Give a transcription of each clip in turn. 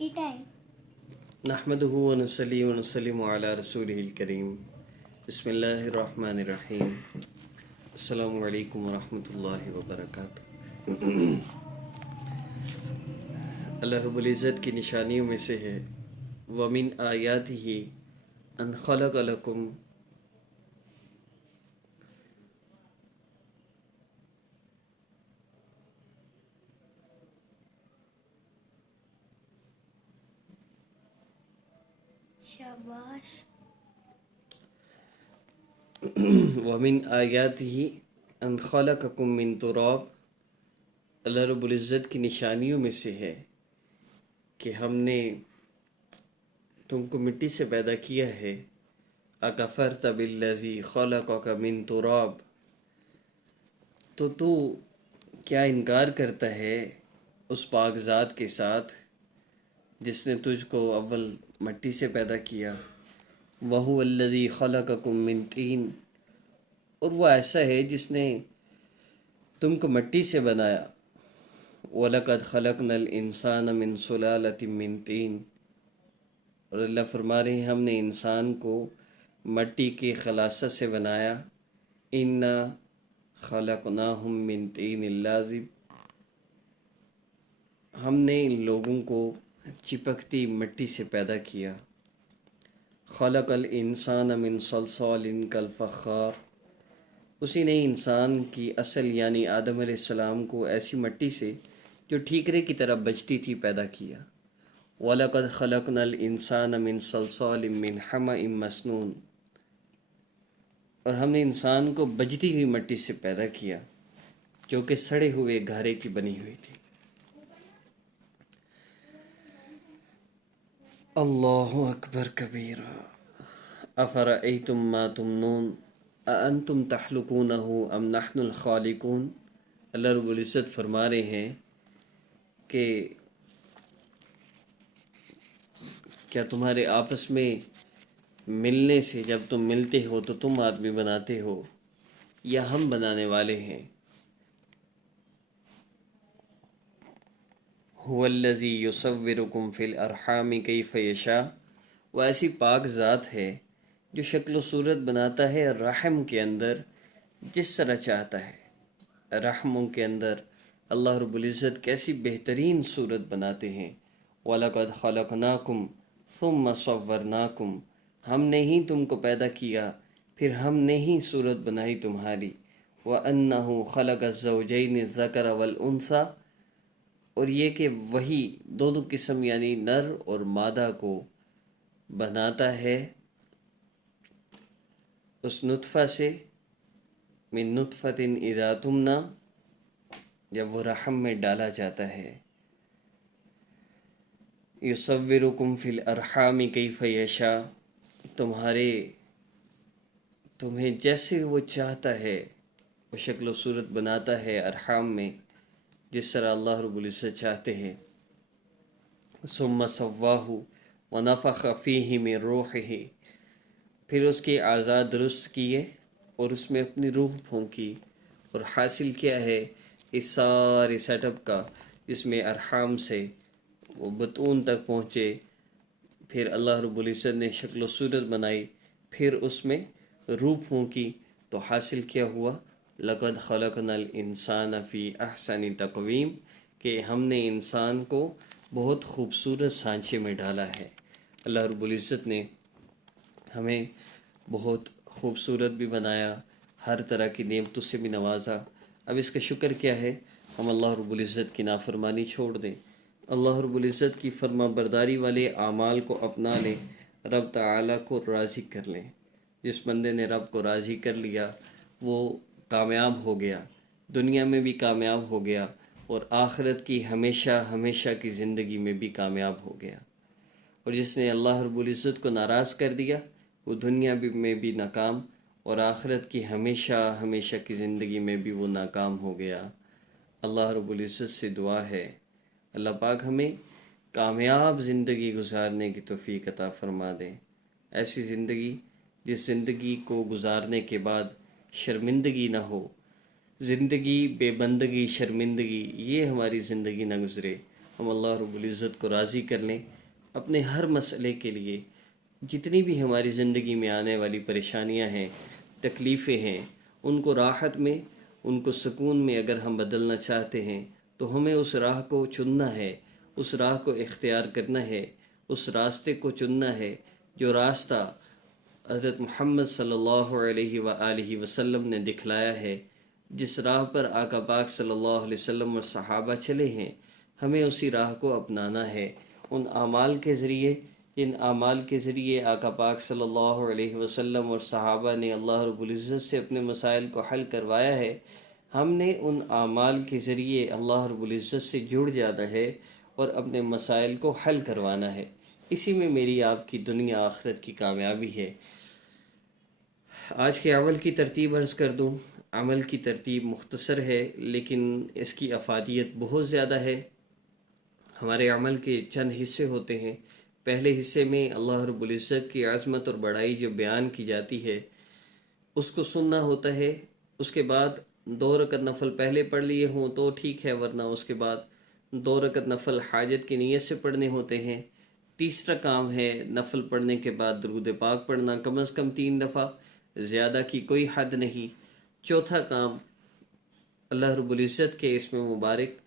T time. نحمده ونصلي ونسلم على رسوله الكريم. بسم الله الرحمن الرحیم. السلام علیکم ورحمۃ اللہ وبرکاتہ. اللہ رب العزت کی نشانیوں میں سے ہے وَمِنْ آیَاتِهِ أَنْ خَلَقَ لَكُمْ شاباش. وَمِنْ آیَاتِهِ أَنْ خَلَقَكُمْ مِنْ تُرَابٍ. اللہ رب العزت کی نشانیوں میں سے ہے کہ ہم نے تم کو مٹی سے پیدا کیا ہے. اَكَفَرْتَ بِالَّذِي خَلَقَكَ مِنْ تُرَابٍ. تو کیا انکار کرتا ہے اس پاک ذات کے ساتھ جس نے تجھ کو اول مٹی سے پیدا کیا. وَهُوَ الَّذِي خَلَقَكُم مِّن طِينٍ. اور وہ ایسا ہے جس نے تم کو مٹی سے بنایا. وَلَقَدْ خَلَقْنَا الْإِنسَانَ مِن سُلَالَةٍ مِّن طِينٍ. اور اللہ فرما رہے ہیں ہم نے انسان کو مٹی کے خلاصہ سے بنایا. إِنَّا خَلَقْنَاهُم مِّن طِينٍ لَازِبٍ. ہم نے ان لوگوں کو چپکتی مٹی سے پیدا کیا. خلق الانسان من صلصال کالفخار. اسی نے انسان کی اصل یعنی آدم علیہ السلام کو ایسی مٹی سے جو ٹھیکرے کی طرح بجتی تھی پیدا کیا. وَلَقَدْ خَلَقْنَا الْإِنسَانَ مِنْ صَلْصَالٍ مِّنْ حَمَإٍ مَّسْنُونٍ. اور ہم نے انسان کو بجتی ہوئی مٹی سے پیدا کیا جو کہ سڑے ہوئے گھارے کی بنی ہوئی تھی. اللہ اکبر کبیرہ. افرأیتم ما تمنون اانتم تخلقونہ ام نحن الخالقون. اللہ رب العزت فرما رہے ہیں کہ کیا تمہارے آپس میں ملنے سے جب تم ملتے ہو تو تم آدمی بناتے ہو یا ہم بنانے والے ہیں. هو الذی یصورکم فی الارحام کیف یشاء. وہ ایسی پاک ذات ہے جو شکل و صورت بناتا ہے رحم کے اندر جس طرح چاہتا ہے. رحموں کے اندر اللہ رب العزت کیسی بہترین صورت بناتے ہیں. وَلَقَدْ خَلَقْنَاكُمْ ثُمَّ صَوَّرْنَاكُمْ. ہم نے ہی تم کو پیدا کیا پھر ہم نے ہی صورت بنائی تمہاری. وَأَنَّهُ خَلَقَ الزَّوْجَيْنِ الذَّكَرَ وَالْأُنثَى. اور یہ کہ وہی دونوں قسم یعنی نر اور مادہ کو بناتا ہے اس نطفہ سے. من نطفۃ اذا تمنی. جب وہ رحم میں ڈالا جاتا ہے. یصورکم فی الارحام کیف یشاء. تمہیں جیسے وہ چاہتا ہے وہ شکل و صورت بناتا ہے ارحام میں جس طرح اللہ رب العزت چاہتے ہیں. ثم سواہ ونفخ فیہ من روحہ. پھر اس کے اعضاء درست کیے اور اس میں اپنی روح پھونکی اور حاصل کیا ہے اس سارے سیٹ اپ کا جس میں ارحام سے وہ بطون تک پہنچے. پھر اللہ رب العزت نے شکل و صورت بنائی پھر اس میں روح پھونکی تو حاصل کیا ہوا لقد خلقنا الانسان فی احسن تقویم. کہ ہم نے انسان کو بہت خوبصورت سانچے میں ڈالا ہے. اللہ رب العزت نے ہمیں بہت خوبصورت بھی بنایا ہر طرح کی نعمتوں سے بھی نوازا. اب اس کا شکر کیا ہے ہم اللہ رب العزت کی نافرمانی چھوڑ دیں اللہ رب العزت کی فرما برداری والے اعمال کو اپنا لیں رب تعالیٰ کو راضی کر لیں. جس بندے نے رب کو راضی کر لیا وہ کامیاب ہو گیا دنیا میں بھی کامیاب ہو گیا اور آخرت کی ہمیشہ ہمیشہ کی زندگی میں بھی کامیاب ہو گیا. اور جس نے اللہ رب العزت کو ناراض کر دیا وہ دنیا میں بھی ناکام اور آخرت کی ہمیشہ ہمیشہ کی زندگی میں بھی وہ ناکام ہو گیا. اللہ رب العزت سے دعا ہے اللہ پاک ہمیں کامیاب زندگی گزارنے کی توفیق عطا فرما دیں. ایسی زندگی جس زندگی کو گزارنے کے بعد شرمندگی نہ ہو. زندگی بے بندگی شرمندگی یہ ہماری زندگی نہ گزرے. ہم اللہ رب العزت کو راضی کر لیں اپنے ہر مسئلے کے لیے. جتنی بھی ہماری زندگی میں آنے والی پریشانیاں ہیں، تکلیفیں ہیں، ان کو راحت میں، ان کو سکون میں اگر ہم بدلنا چاہتے ہیں تو ہمیں اس راہ کو چننا ہے، اس راہ کو اختیار کرنا ہے، اس راستے کو چننا ہے جو راستہ حضرت محمد صلی اللہ علیہ وآلہ وسلم نے دکھلایا ہے. جس راہ پر آقا پاک صلی اللہ علیہ وسلم اور صحابہ چلے ہیں، ہمیں اسی راہ کو اپنانا ہے. ان اعمال کے ذریعے، جن اعمال کے ذریعے آقا پاک صلی اللہ علیہ وسلم اور صحابہ نے اللہ رب العزت سے اپنے مسائل کو حل کروایا ہے، ہم نے ان اعمال کے ذریعے اللہ رب العزت سے جڑ جانا ہے اور اپنے مسائل کو حل کروانا ہے. اسی میں میری آپ کی دنیا آخرت کی کامیابی ہے. آج کے عمل کی ترتیب عرض کر دوں. عمل کی ترتیب مختصر ہے لیکن اس کی افادیت بہت زیادہ ہے. ہمارے عمل کے چند حصے ہوتے ہیں. پہلے حصے میں اللہ رب العزت کی عظمت اور بڑائی جو بیان کی جاتی ہے اس کو سننا ہوتا ہے. اس کے بعد 2 رکعت نفل پہلے پڑھ لیے ہوں تو ٹھیک ہے، ورنہ اس کے بعد 2 رکعت نفل حاجت کی نیت سے پڑھنے ہوتے ہیں. تیسرا کام ہے نفل پڑھنے کے بعد درود پاک پڑھنا کم از کم 3 دفعہ، زیادہ کی کوئی حد نہیں. چوتھا کام اللہ رب العزت کے اسم مبارک،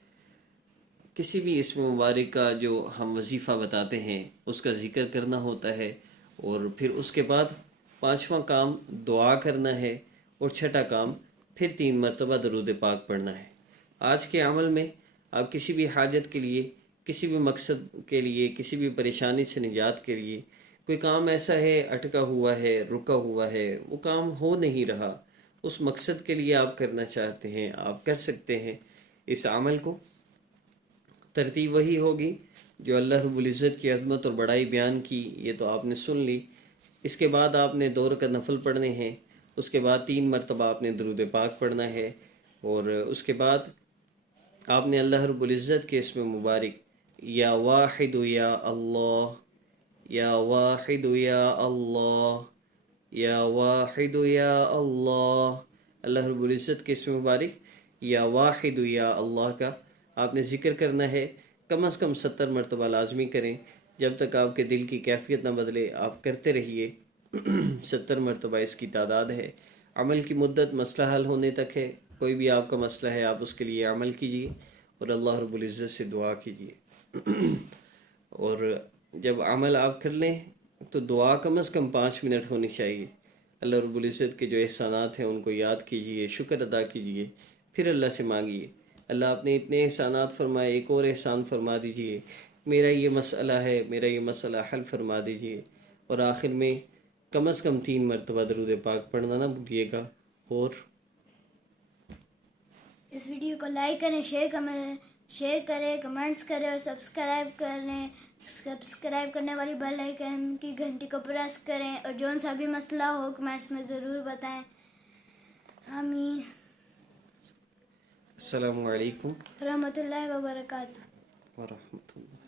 کسی بھی اسم مبارک کا جو ہم وظیفہ بتاتے ہیں اس کا ذکر کرنا ہوتا ہے. اور پھر اس کے بعد 5واں کام دعا کرنا ہے، اور 6ٹھا کام پھر 3 مرتبہ درود پاک پڑھنا ہے. آج کے عمل میں آپ کسی بھی حاجت کے لیے، کسی بھی مقصد کے لیے، کسی بھی پریشانی سے نجات کے لیے کوئی کام ایسا ہے اٹکا ہوا ہے، رکا ہوا ہے، وہ کام ہو نہیں رہا، اس مقصد کے لیے آپ کرنا چاہتے ہیں، آپ کر سکتے ہیں. اس عمل کو ترتیب وہی ہوگی جو اللہ رب العزت کی عظمت اور بڑائی بیان کی، یہ تو آپ نے سن لی. اس کے بعد آپ نے 2 رکعت نفل پڑھنے ہیں. اس کے بعد 3 مرتبہ آپ نے درود پاک پڑھنا ہے. اور اس کے بعد آپ نے اللہ رب العزت کے اسم مبارک یا واحد یا اللہ، یا واحد یا اللہ، یا واحد یا اللہ، اللہ رب العزت کے اسم مبارک یا واحد یا اللہ کا آپ نے ذکر کرنا ہے. کم از کم 70 مرتبہ لازمی کریں. جب تک آپ کے دل کی کیفیت نہ بدلے آپ کرتے رہیے. 70 مرتبہ اس کی تعداد ہے. عمل کی مدت مسئلہ حل ہونے تک ہے. کوئی بھی آپ کا مسئلہ ہے آپ اس کے لیے عمل کیجیے اور اللہ رب العزت سے دعا کیجیے. اور جب عمل آپ کر لیں تو دعا کم از کم 5 منٹ ہونی چاہیے. اللہ رب العزت کے جو احسانات ہیں ان کو یاد کیجیے، شکر ادا کیجیے، پھر اللہ سے مانگیے. اللہ آپ نے اتنے احسانات فرمائے، ایک اور احسان فرما دیجیے، میرا یہ مسئلہ ہے، میرا یہ مسئلہ حل فرما دیجیے. اور آخر میں کم از کم 3 مرتبہ درود پاک پڑھنا نہ بھولیے گا. اور اس ویڈیو کو لائک کریں، شیئر کریں، کمنٹس کریں اور سبسکرائب کریں. سبسکرائب کرنے والی بیل آئیکن کی گھنٹی کو پریس کریں اور جون سا بھی مسئلہ ہو کمنٹس میں ضرور بتائیں. آمین. السلام علیکم رحمۃ اللہ وبرکاتہ. ورحمۃ اللہ.